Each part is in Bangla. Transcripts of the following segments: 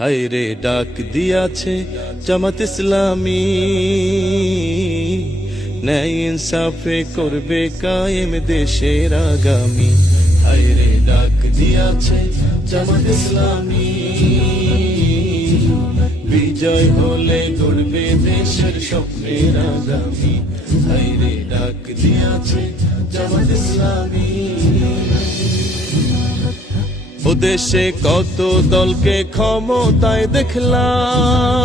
হায় রে ডাক দিয়াছে জামাত ইসলামী, ন্যায় ইনসাফে করবে কায়েম দেশের আগামী। হায় রে ডাক দিয়াছে জামাত ইসলামী, বিজয় হলে গড়বে দেশের স্বপ্নের আগামী। হায় রে ডাক দিয়াছে জামাত ইসলামী। ও দেশে কত দলকে ক্ষমতায় দেখলাম,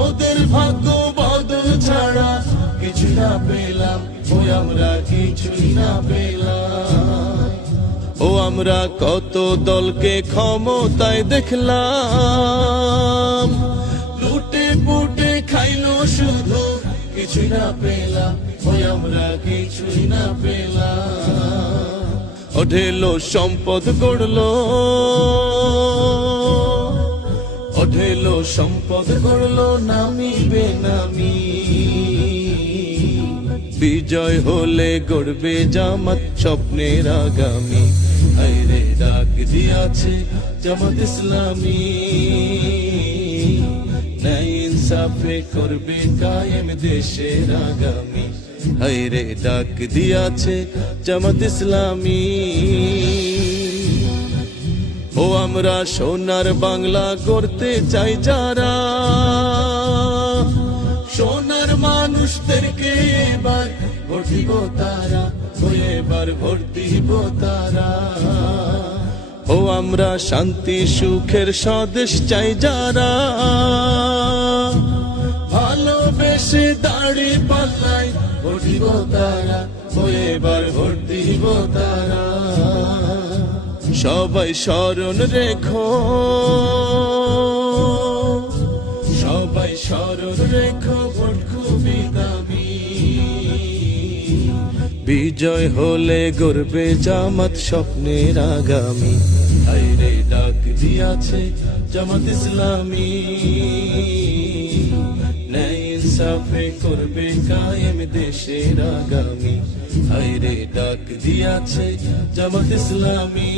ওদের ভাগ্য বদল ছাড়া কিছু না পেলাম, ওই আমরা কিছুই না পেলাম। ও আমরা কত দলকে ক্ষমতায় দেখলাম, লুটে পুটে খাইলো শুধু, কিছুই না পেলাম, ওই আমরা কিছুই না পেলাম। ঢেলো সম্পদ গড়লো, ঢেলো সম্পদ গড়লো নামি বেনামি, বিজয় হলে গড়বে জামাত স্বপ্নের আগামী। হায় রে ডাক দিয়াছে জামাত ইসলামী, ন্যায় ইনসাফে করবে কায়েম দেশের আগামী। হায় রে ডাক দিয়াছে জামাত ইসলামী। ও আমরা সোনার বাংলা করতে চাই যারা, সোনার মানুষদেরকে এবার ভোট দিব তারা, এবার ভোট দিব তারা। ও আমরা শান্তি সুখের স্বদেশ চাই যারা, ভালোবেসে দাড়ি পাল্লাই ভোট দিব তারা, এবার ভোট দিব তারা। সবাই স্মরণ রেখো, সবাই স্মরণ রেখো, ভোট খুবই দামি, বিজয় হলে গড়বে জামাত স্বপ্নের আগামী। হায় রে ডাক দিয়াছে জামাত ইসলামী, ন্যায় ইনসাফে করবে কায়েম দেশের আগামী। হায় রে ডাক দিয়াছে জামাত ইসলামী।